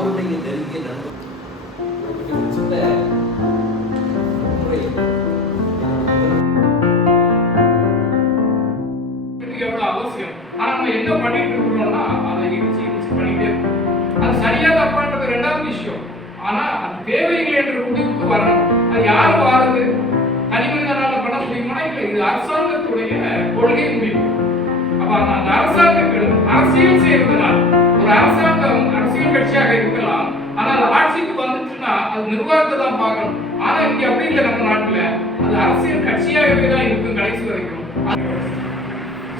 அவருடைய நெருங்கிய நண்பர் எவ்வளவு அவசியம். ஆனா நம்ம என்ன பண்ணிட்டு இருக்கிறோம்னா அதை இடிச்சு பண்ணிட்டே இருக்கோம். அது சரியா தப்பான்றது ரெண்டாவது விஷயம். ஆனா அது தேவைகள் என்ற முடிவுக்கு வரணும். அது யாரு வாருது? தனிமனிதனால பண்ண முடியுமா? இல்லை, இது அரசாங்கத்துடைய கொள்கை முடிவு. அப்ப அந்த அரசாங்கங்கள் அரசியல் செய்யறதுனால ஒரு அரசாங்கம் அரசியல் கட்சியாக இருக்கலாம், ஆனால் ஆட்சிக்கு வந்துச்சுன்னா அது நிர்வாகத்தை தான் பார்க்கணும். ஆனா இங்க அப்படி இல்லை. நம்ம நாட்டுல அது அரசியல் கட்சியாகவே தான் இருக்கும் கடைசி வரைக்கும்.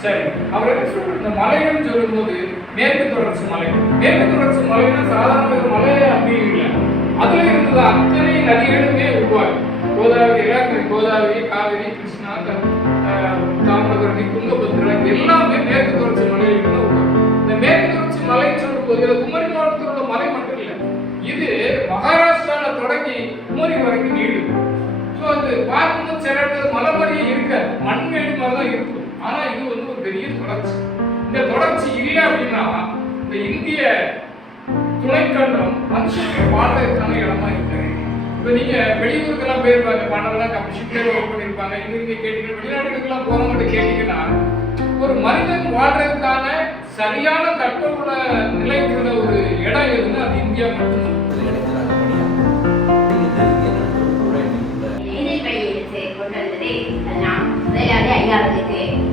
சரி, அவர் இந்த மலைன்னு சொல்லும்போது மேற்கு தொடர்ச்சி மலை, மேற்கு தொடர்ச்சி மலைன்னா சாதாரண ஒரு மலை அப்படி இல்லை. அதுல இருந்தது அத்தனை நதிகளுமே உருவாகும். கோதாவரி எல்லாம், கோதாவரி, காவிரி, கிருஷ்ணா, தாமிரபரணி, துங்கபத்ரா எல்லாமே மேற்கு தொடர்ச்சி மலையில இருந்து உருவாகும். இந்த மேற்கு தொடர்ச்சி மலைன்னு சொல்லும்போது குமரி மாவட்டத்தில் உள்ள மலை மட்டும் இல்லை, இது மகாராஷ்டிரால தொடங்கி குமரி வரைக்கும் நீடும். ஸோ அது பார்க்கும்போது சில இடத்துல மலை மாதிரியே இருக்காது, மண்மேடு மாதிரி தான் இருக்கும். ஆனா இது வந்து ஒரு பெரிய தொடர்ச்சி. இந்த தொடர்ச்சி இல்லை அப்படின்னா இந்த இந்திய துணைக்கண்டம் மனுஷனுக்கு வாழ்றதுக்கான இடமா இருக்கு. இப்ப நீங்க வெளியூருக்கெல்லாம் போயிருப்பாங்க, பாடலாம் ஷிப்ல ஒர்க் பண்ணிருப்பாங்க. இங்க கேட்டீங்க, வெளிநாடுகளுக்கெல்லாம் போறவங்க கேட்டீங்கன்னா ஒரு மனிதன் வாழ்றதுக்கான சரியான தட்பவெப்ப நிலைங்கிற ஒரு இடம் எதுன்னு அது இந்தியா மட்டும்தான்.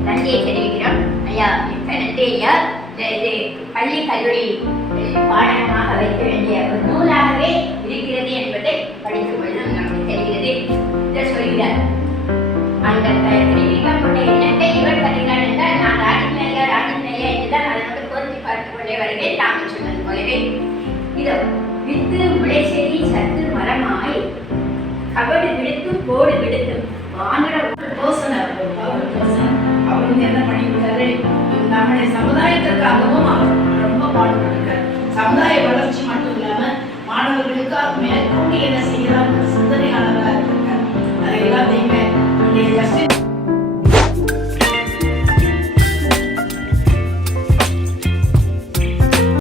நன்றியை தெரிவிக்கிறோம். ஐயா, மிக்க நன்றி ஐயா. இது பள்ளி கல்லூரி பாடமாக வைக்க வேண்டிய ஒரு நூலாகவே இருக்கிறது என்பதை படிக்கும் பொழுது நமக்கு தெரிகிறது. இதை சொல்கிறார், அந்த தெரிவிக்கப்பட்ட எண்ணத்தை இவர் கருதினார் என்றால் நான் ராஜின் ஐயா என்றுதான் அதனோடு பொருத்தி பார்த்துக் கொண்டே வருகிறேன். தாங்கள் சொன்னது போலவே இதோ வித்து முளை செடி சத்து மரமாய் கபடு விடுத்து கோடு விடுத்து வானர அவர் என்ன பண்ணியிருக்காரு, நம்முடைய சமுதாயத்திற்காகவும் அவர் ரொம்ப பாடுபட்டிருக்காரு. சமுதாய வளர்ச்சி மட்டும் இல்லாம மாணவர்களுக்கு மேற்கொண்டு என்ன